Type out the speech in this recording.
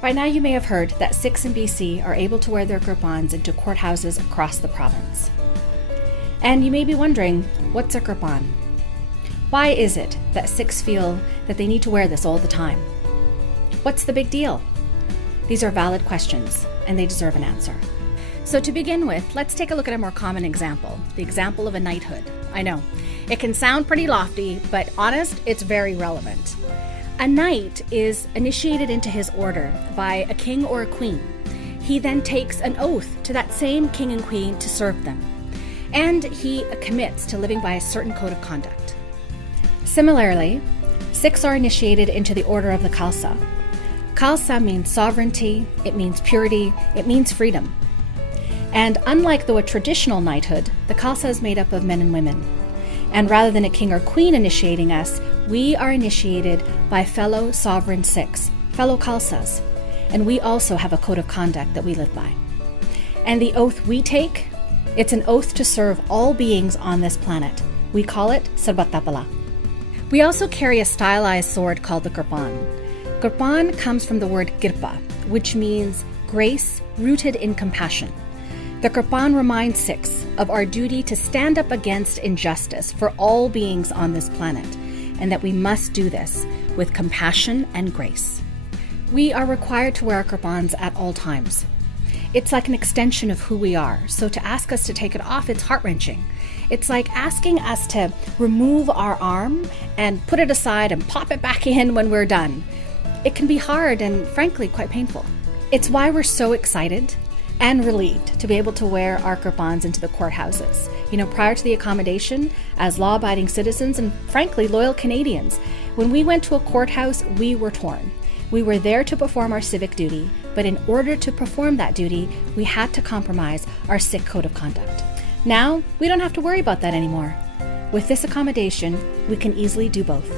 By now you may have heard that Sikhs in BC are able to wear their Kirpans into courthouses across the province. And you may be wondering, what's a Kirpan? Why is it that Sikhs feel that they need to wear this all the time? What's the big deal? These are valid questions, and they deserve an answer. So to begin with, let's take a look at a more common example, the example of a knighthood. I know, it can sound pretty lofty, but honest, it's very relevant. A knight is initiated into his order by a king or a queen. He then takes an oath to that same king and queen to serve them, and he commits to living by a certain code of conduct. Similarly, Sikhs are initiated into the order of the Khalsa. Khalsa means sovereignty, it means purity, it means freedom. And unlike a traditional knighthood, the Khalsa is made up of men and women. And rather than a king or queen initiating us, we are initiated by fellow sovereign Sikhs, fellow Khalsas. And we also have a code of conduct that we live by. And the oath we take, it's an oath to serve all beings on this planet. We call it Sarbatapala. We also carry a stylized sword called the Kirpan. Kirpan comes from the word Kirpa, which means grace rooted in compassion. The Kirpan reminds Sikhs of our duty to stand up against injustice for all beings on this planet, and that we must do this with compassion and grace. We are required to wear our Kirpans at all times. It's like an extension of who we are, so to ask us to take it off, it's heart-wrenching. It's like asking us to remove our arm and put it aside and pop it back in when we're done. It can be hard and frankly quite painful. It's why we're so excited and relieved to be able to wear our Kirpans into the courthouses. Prior to the accommodation, as law-abiding citizens and frankly loyal Canadians, when we went to a courthouse, we were torn. We were there to perform our civic duty, but in order to perform that duty, we had to compromise our Sikh code of conduct. Now, we don't have to worry about that anymore. With this accommodation, we can easily do both.